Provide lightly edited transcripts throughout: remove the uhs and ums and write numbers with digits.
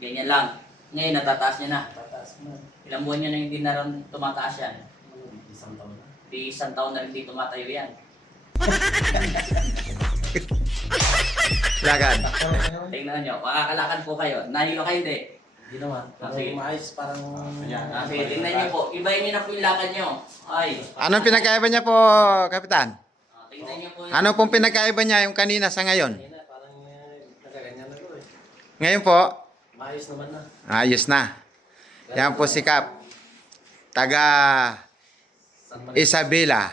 Ganyan lang. Ngayon, natataas niya na. Tataas mo. Ilang buwan niya na hindi na rin tumataas yan. Isang taon na. Di isang taon na rin di tumatayo yan. Lakad. Tingnan nyo, makakalakad po kayo. Nahilo kayo di. Hindi naman. Sige. Maayos parang... Sige, tingnan nyo po. Ibayin nyo na po yung lakad nyo. Ay. Anong pinagkaiba niya po, Kapitan? Tingnan nyo po yung... Ano pong pinagkaiba niya yung kanina sa ngayon? Kanina, parang nagaganyan na ko eh. Ngayon po, Maayos naman na. ayos na. Yan po si Kap. Taga San Miguel. Isabela.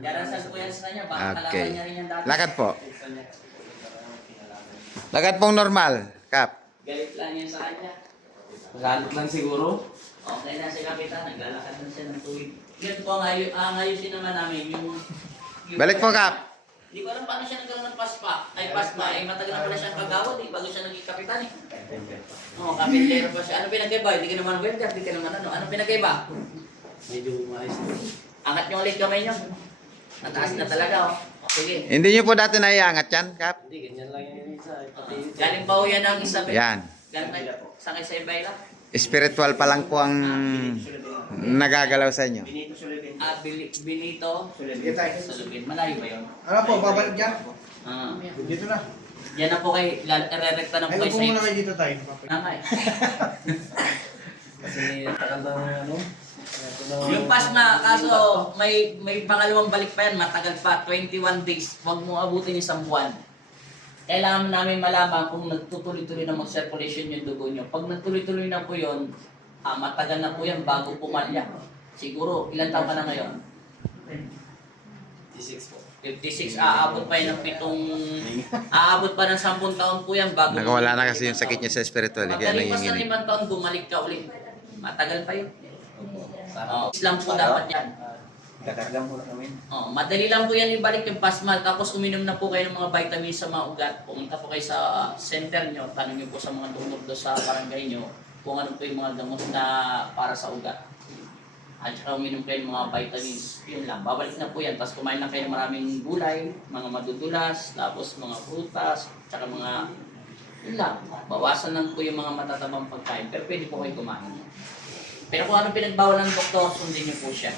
Darasan po yan sa kanya. Baka Okay. kalaban niya rin yan dati. Lakad po. Lakad pong normal, Kap. Galit lang yan sa kanya. Galit lang siguro. Okay na si Kapitan. Naglalakad na siya ng tuwid. Yan po ang ayusin naman namin. Yung Balik po, Kap. Hindi ko alam paano siya nagkaroon ng paspa. Ay, paspa. Ay, matagal na pala siyang kagawad. Eh, bago siya naging kapitan eh. Oo, kapitero pa siya. Ano pinagkaiba? Hindi ka naman welder. Hindi ka naman ano. Ano pinagkaiba? Medyo maayos na. Angat yung ulit kamay niyo. Nataas na talaga oh. Sige. Hindi niyo po dati naiangat yan, Kap? Hindi, ganyan lang yung isa. Pati Galing pa ho yan ang Isabel. Yan. Galing na sa kay Isabela. Spiritual pa lang po ang nagagalaw sa inyo. Benito. Sulubin. Malayo ba yun? Ano po, babalik dyan? Dito na. Yan na po kay, re-recta na po Ay, kay upo muna Saint. kayo dito tayo. Namay. kasi tagal na ano. Yung pasma, kaso may pangalawang balik pa yan, matagal pa, 21 days. Huwag mo abutin isang buwan. Kailangan namin malaman kung nagtutuloy-tuloy na mag-circulation yung dugo nyo. Pag nagtuloy-tuloy na po yun, matagal na po yan bago pumalya. Siguro, ilan taon ka na ngayon? 56 po. 56, aabot pa yan ng aabot pa ng 10 taon po yan bago... Nakawala na kasi yung sakit niya sa spiritual. Kaya Pagkalipas na nanginginig. 5 taon, bumalik ka ulit. Matagal pa yun. Islam po dapat yan. Dadagdag mo na kami. Madali lang po yan ibalik yung pasma. Tapos uminom na po kayo ng mga vitamins sa mga ugat. Pumunta po kayo sa center nyo. Tanong nyo po sa mga dumog sa barangay nyo kung ano po yung mga gamot na para sa ugat. At saka uminom kayo ng mga vitamins. Yun lang. Babalik na po yan. Tapos kumain na kayo ng maraming gulay, mga madudulas, tapos mga prutas, tsaka mga... Yun lang. Bawasan lang po yung mga matatabang pagkain. Pero pwede po kayo kumain. Pero kung ano pinagbawal ng doktor, sundin nyo po siya.